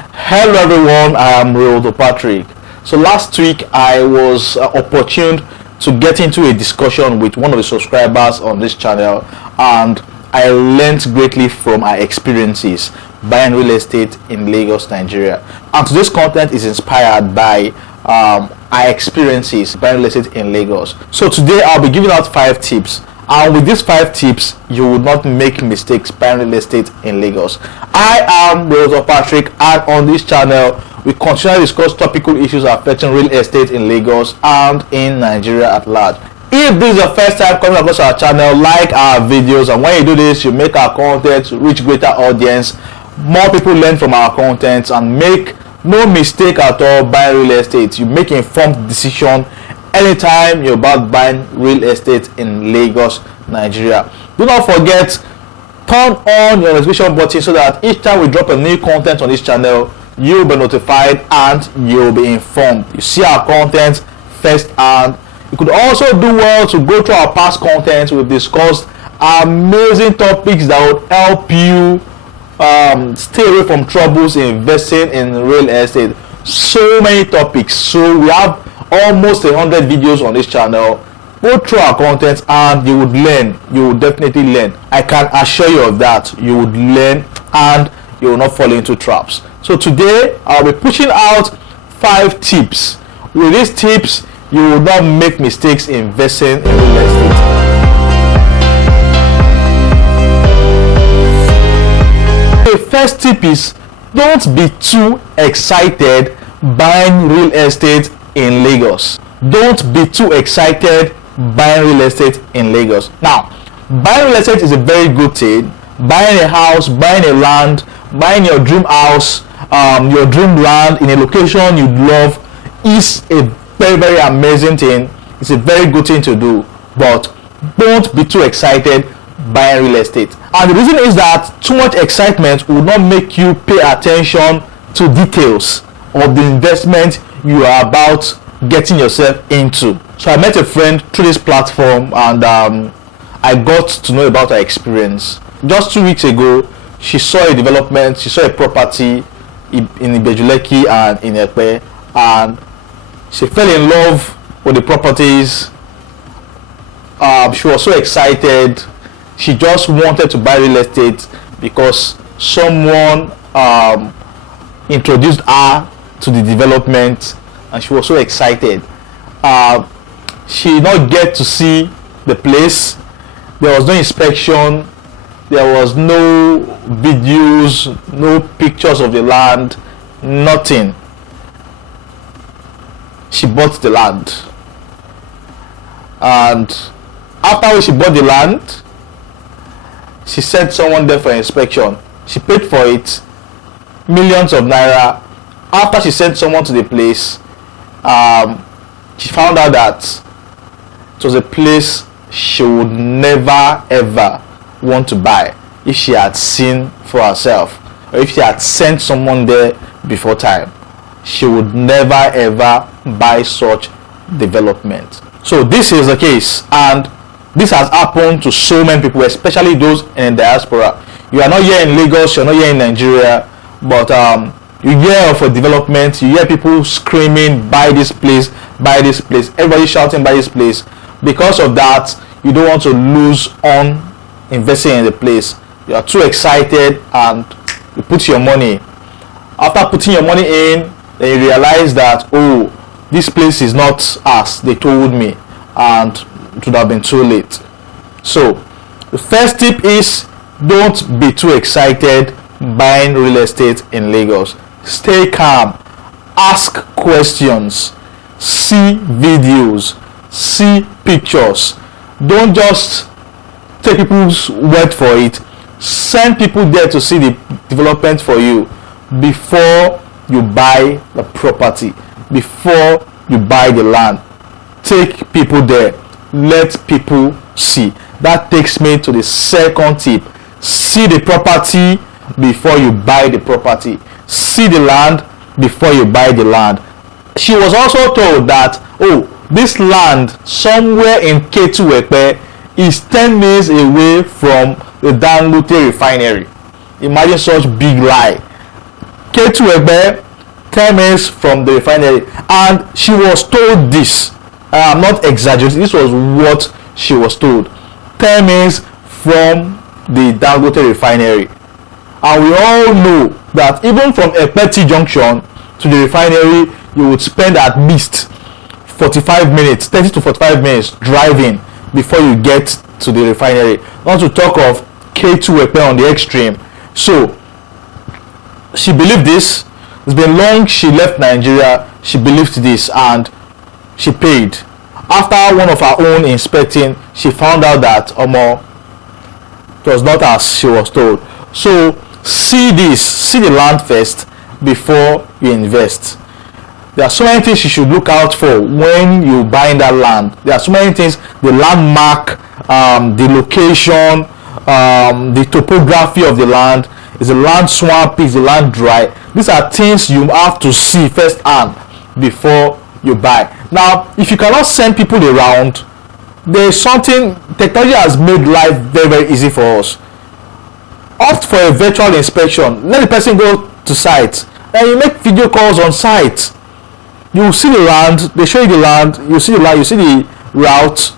Hello everyone, I am Real Patrick. So last week I was opportune to get into a discussion with one of the subscribers on this channel, and I learned greatly from our experiences buying real estate in Lagos, Nigeria. And today's content is inspired by our experiences buying real estate in Lagos. So today I'll be giving out 5 tips, and with these 5 tips you will not make mistakes buying real estate in Lagos. I am Real Patrick, and on this channel we continue to discuss topical issues affecting real estate in Lagos and in Nigeria at large. If this is your first time coming across our channel, like our videos, and when you do this you make our content reach greater audience, more people learn from our content, and make no mistake at all buying real estate. You make informed decision anytime you're about buying real estate in Lagos, Nigeria. Do not forget, turn on your notification button so that each time we drop a new content on this channel you'll be notified and you'll be informed. You see our content first, and you could also do well to go through our past content. We've discussed amazing topics that would help you stay away from troubles investing in real estate. So many topics. So we have almost 100 videos on this channel. Go through our content and you would learn. You will definitely learn. I can assure you of that. You would learn and you will not fall into traps. So today I'll be pushing out 5 tips. With these tips you will not make mistakes investing in real estate. The first tip is, don't be too excited buying real estate in Lagos. Don't be too excited buying real estate in Lagos. Now, buying real estate is a very good thing. Buying a house, buying a land, buying your dream house, your dream land in a location you love is a very, very amazing thing. It's a very good thing to do, but don't be too excited buying real estate. And the reason is that too much excitement will not make you pay attention to details of the investment you are about getting yourself into. So I met a friend through this platform, and I got to know about her experience. Just 2 weeks ago, she saw a development, she saw a property in Ibeju-Lekki and in Ekpe, and she fell in love with the properties. She was so excited. She just wanted to buy real estate because someone introduced her to the development, and she was so excited. She did not get to see the place. There was no inspection. There was no videos, no pictures of the land, nothing. She bought the land, and after she bought the land, she sent someone there for inspection. She paid for it, millions of naira. After she sent someone to the place, she found out that it was a place she would never ever want to buy if she had seen for herself, or if she had sent someone there before time. She would never ever buy such development. So this is the case, and this has happened to so many people, especially those in diaspora. You are not here in Lagos, you're not here in Nigeria, but you hear of a development, you hear people screaming, buy this place, buy this place, everybody shouting, buy this place. Because of that, you don't want to lose on investing in the place. You are too excited and you put your money. After putting your money in, then you realize that, oh, this place is not as they told me, and it would have been too late. So the first tip is, don't be too excited buying real estate in Lagos. Stay calm, ask questions, see videos, see pictures. Don't just take people's word for it. Send people there to see the development for you before you buy the property, before you buy the land. Take people there, let people see. That takes me to the second tip. See the property before you buy the property. See the land before you buy the land. She was also told that, oh, this land somewhere in Ketu is 10 minutes away from the Dangote refinery. Imagine such big lie. K2 10 minutes from the refinery, and she was told this. I'm not exaggerating, this was what she was told. 10 minutes from the Dangote refinery. And we all know that even from Ekpeti junction to the refinery, you would spend at least 45 minutes, 30 to 45 minutes driving before you get to the refinery. Not to talk of K2 on the extreme. So she believed this. It's been long she left Nigeria. She believed this and she paid. After one of her own inspecting, she found out that it was not as she was told. So see the land first before you invest. There are so many things you should look out for when you buy that land. There are so many things: the landmark, the location, the topography of the land. Is the land swampy? Is the land dry? These are things you have to see firsthand before you buy. Now, if you cannot send people around, there is something technology has made life very, very easy for us. Opt for a virtual inspection. Let the person go to site, and you make video calls on site. You see the land, they show you the land, you see the land, you see the route.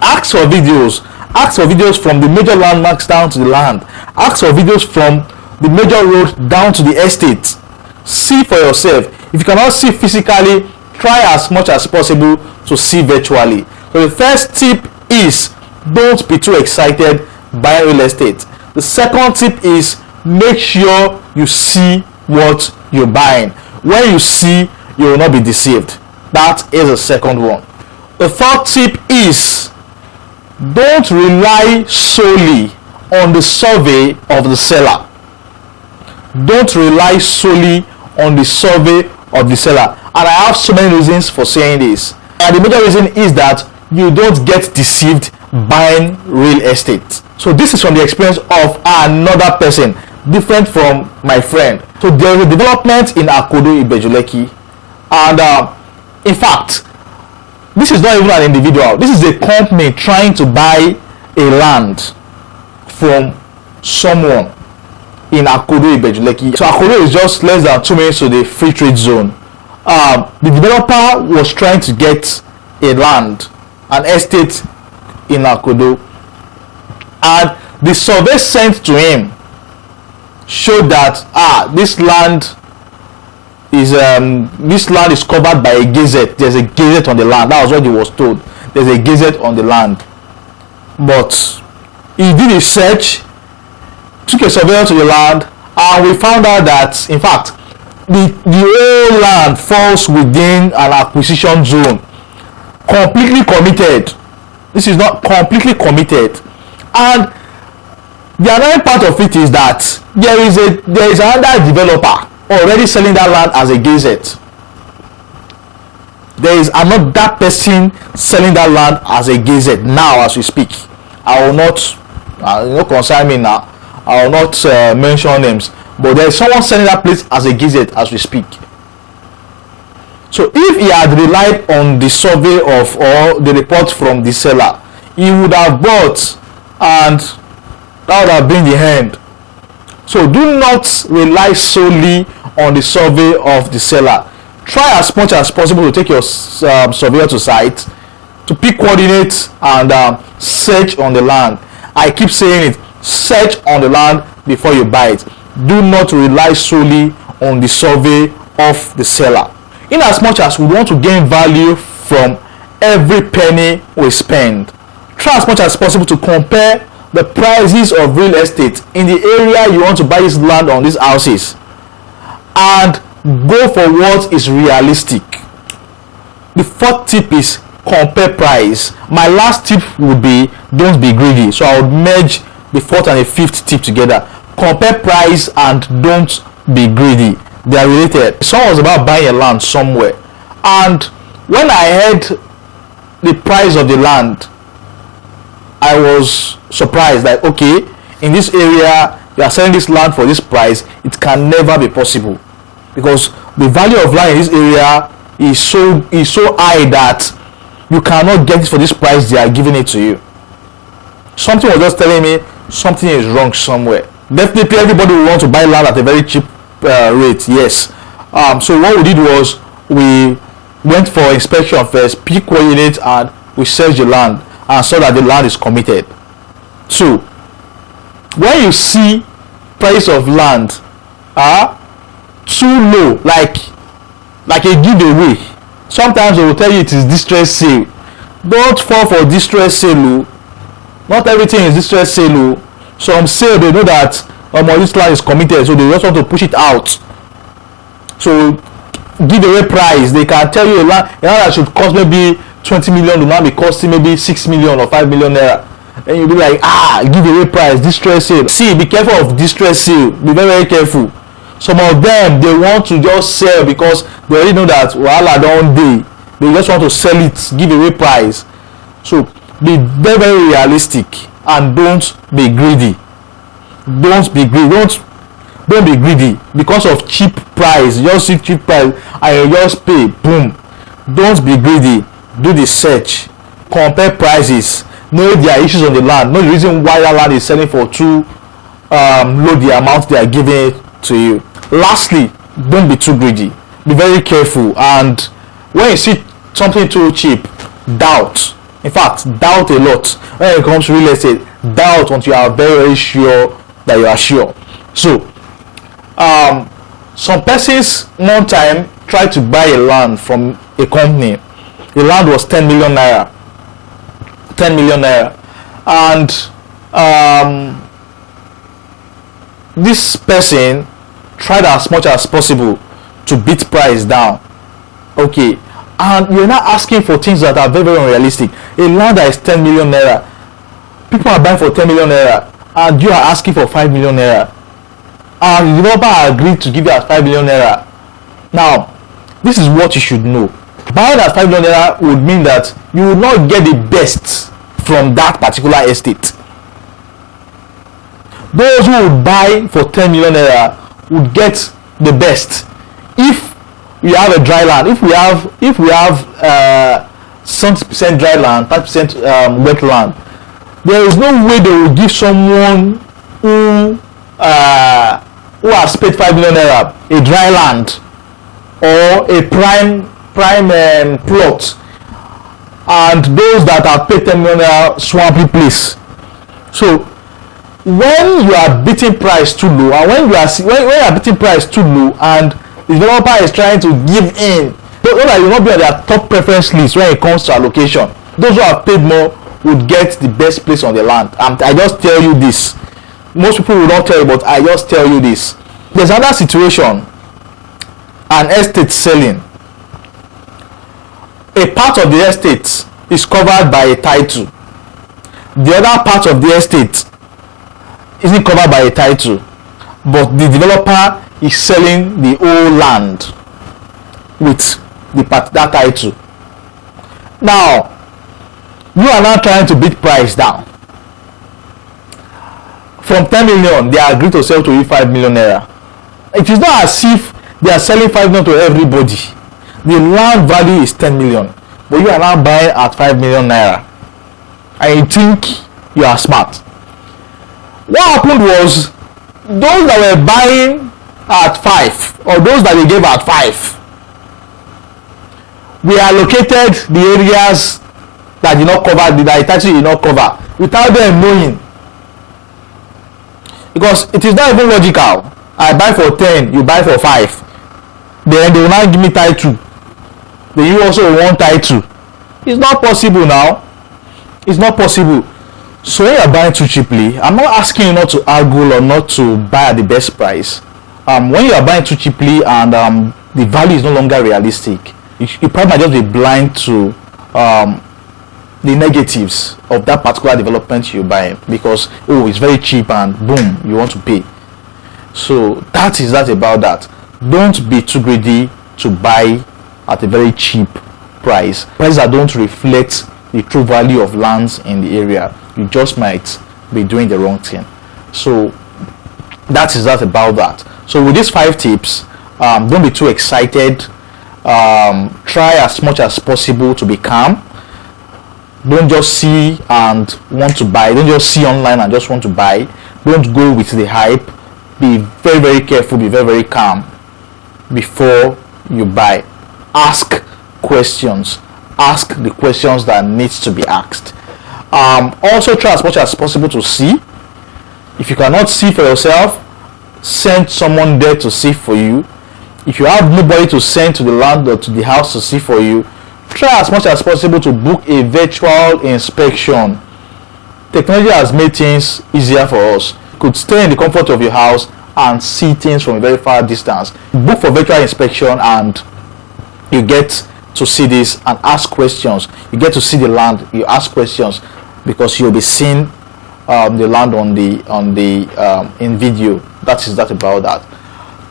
Ask for videos from the major landmarks down to the land. Ask for videos from the major road down to the estate. See for yourself. If you cannot see physically, try as much as possible to see virtually. So the first tip is, don't be too excited buying real estate. The second tip is, make sure you see what you're buying. When you see, you will not be deceived. That is the second one. The third tip is, don't rely solely on the survey of the seller. Don't rely solely on the survey of the seller. And I have so many reasons for saying this. And the major reason is that you don't get deceived buying real estate. So this is from the experience of another person, different from my friend. So there is a development in Akodo, Ibeju-Lekki. And in fact, this is not even an individual. This is a company trying to buy a land from someone in Akodo, Ibeju-Lekki. So Akodo is just less than 2 minutes to the free trade zone. The developer was trying to get a land, an estate in Akodo, and the survey sent to him showed that this land is covered by a gazette. There's a gazette on the land. That was what he was told. There's a gazette on the land. But he did a search, took a surveyor to the land, and we found out that in fact the whole land falls within an acquisition zone. Completely committed. This is not completely committed. And the another part of it is that there is another developer already selling that land as a gazette. There is another person selling that land as a gazette now as we speak. I will not concern me now. I will not mention names, but there is someone selling that place as a gazette as we speak. So if he had relied on the survey of or the report from the seller, he would have bought, and that would have been the end. So do not rely solely on the survey of the seller. Try as much as possible to take your surveyor to site, to pick coordinates and search on the land. I keep saying it, search on the land before you buy it. Do not rely solely on the survey of the seller. In as much as we want to gain value from every penny we spend, try as much as possible to compare the prices of real estate in the area you want to buy this land on, these houses, and go for what is realistic. The fourth tip is compare price. My last tip would be don't be greedy. So I would merge the fourth and the fifth tip together. Compare price and don't be greedy. They are related. Someone was about buying a land somewhere, and when I heard the price of the land, I was surprised that okay, in this area you are selling this land for this price. It can never be possible, because the value of land in this area is so high that you cannot get it for this price they are giving it to you. Something was just telling me something is wrong somewhere. Definitely everybody will want to buy land at a very cheap rate. Yes. So what we did was we went for inspection first, pick coordinates, and we searched the land and saw that the land is committed. So when you see price of land too low, like a giveaway, sometimes they will tell you it is distress sale. Don't fall for distress sale. Not everything is distress sale. Some sale, they know that this land is committed, so they just want to push it out. So giveaway price, they can tell you a land that should cost maybe 20 million will now be costing maybe 6 million or 5 million naira. And you'll be like, giveaway price, distress sale. See, be careful of distress sale. Be very, very careful. Some of them, they want to just sell because they already know that wahala don dey. They just want to sell it, giveaway price. So be very, very realistic and don't be greedy. Don't be greedy. Don't be greedy because of cheap price. You just see cheap price and you just pay. Boom. Don't be greedy. Do the search. Compare prices. Know if there are issues on the land. Know the reason why that land is selling for too low the amount they are giving to you. Lastly, don't be too greedy. Be very careful, and when you see something too cheap, doubt. In fact, doubt a lot. When it comes to real estate, doubt until you are very, very sure that you are sure. So some persons one time tried to buy a land from a company. The land was 10 million naira. 10 million naira. And this person tried as much as possible to beat price down. Okay, and you're not asking for things that are very, very unrealistic. A land that is 10 million naira, people are buying for 10 million naira, and you are asking for 5 million naira, and the developer agreed to give you at 5 million naira. Now, this is what you should know. Buying at 5 million naira would mean that you will not get the best from that particular estate. Those who would buy for 10 million naira would get the best. If we have a dry land, if we have 70% dry land, 30% wet land, there is no way they will give someone who has paid 5 million naira a dry land or a prime plot, and those that have paid 10 million naira swampy place. So when you are beating price too low, and when you are beating price too low, and the developer is trying to give in, those that will not be on their top preference list when it comes to allocation. Those who have paid more would get the best place on the land. And I just tell you this. Most people will not tell you, but I just tell you this. There's another situation. An estate selling. A part of the estate is covered by a title. The other part of the estate isn't covered by a title, but the developer is selling the whole land with that title. Now, you are now trying to beat price down. From 10 million, they agree to sell to you 5 million naira. It is not as if they are selling 5 million to everybody. The land value is 10 million, but you are now buying at 5 million naira. And you think you are smart. What happened was, those that were buying at 5, or those that they gave at 5, we allocated the areas that did not cover, that the title did not cover, without them knowing. Because it is not even logical. I buy for 10, you buy for 5. Then they will now give me title. Then you also want title. It's not possible now. It's not possible. So when you are buying too cheaply, I'm not asking you not to argue or not to buy at the best price. When you are buying too cheaply and the value is no longer realistic, you probably might just be blind to the negatives of that particular development you're buying, because it's very cheap and boom, you want to pay. So that about that. Don't be too greedy to buy at a very cheap prices that don't reflect the true value of lands in the area. You just might be doing the wrong thing. So that about that. So with these 5 tips, don't be too excited. Try as much as possible to be calm. Don't just see and want to buy. Don't just see online and just want to buy. Don't go with the hype. be very, very careful, be very, very calm before you buy. Ask questions. Ask the questions that needs to be asked. Also try as much as possible to see. If you cannot see for yourself, send someone there to see for you. If you have nobody to send to the land or to the house to see for you, try as much as possible to book a virtual inspection. Technology has made things easier for us. You could stay in the comfort of your house and see things from a very far distance. Book for virtual inspection and you get to see this and ask questions. You get to see the land, you ask questions, because you'll be seeing the land on the in video. That is that about that.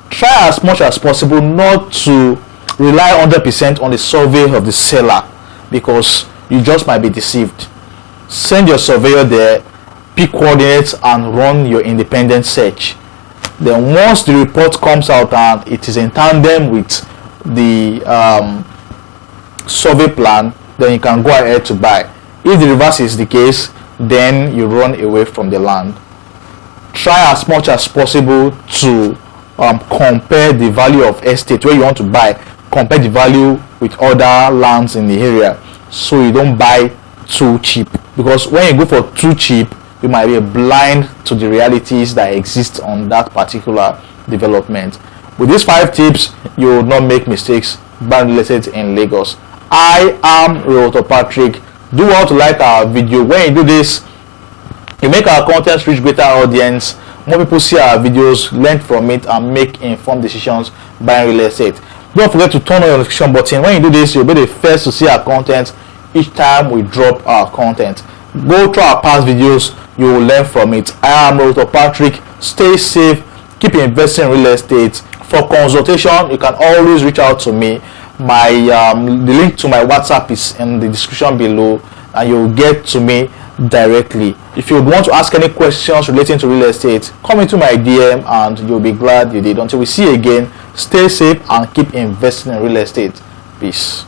Try as much as possible not to rely 100% on the survey of the seller, because you just might be deceived. Send your surveyor there, pick coordinates and run your independent search. Then once the report comes out and it is in tandem with the survey plan, then you can go ahead to buy. If the reverse is the case, then you run away from the land. Try as much as possible to compare the value of estate where you want to buy, compare the value with other lands in the area, so you don't buy too cheap, because when you go for too cheap, you might be blind to the realities that exist on that particular development. With these 5 tips, you will not make mistakes buying real estate in Lagos. I am Realtor Patrick. Do well to like our video. When you do this, you make our content reach greater audience. More people see our videos, learn from it, and make informed decisions buying real estate. Don't forget to turn on your notification button. When you do this, you'll be the first to see our content each time we drop our content. Go through our past videos, you will learn from it. I am Realtor Patrick. Stay safe, keep investing in real estate. For consultation, you can always reach out to me. The link to my WhatsApp is in the description below, and you'll get to me directly. If you want to ask any questions relating to real estate, come into my DM and you'll be glad you did. Until we see you again, stay safe and keep investing in real estate. Peace.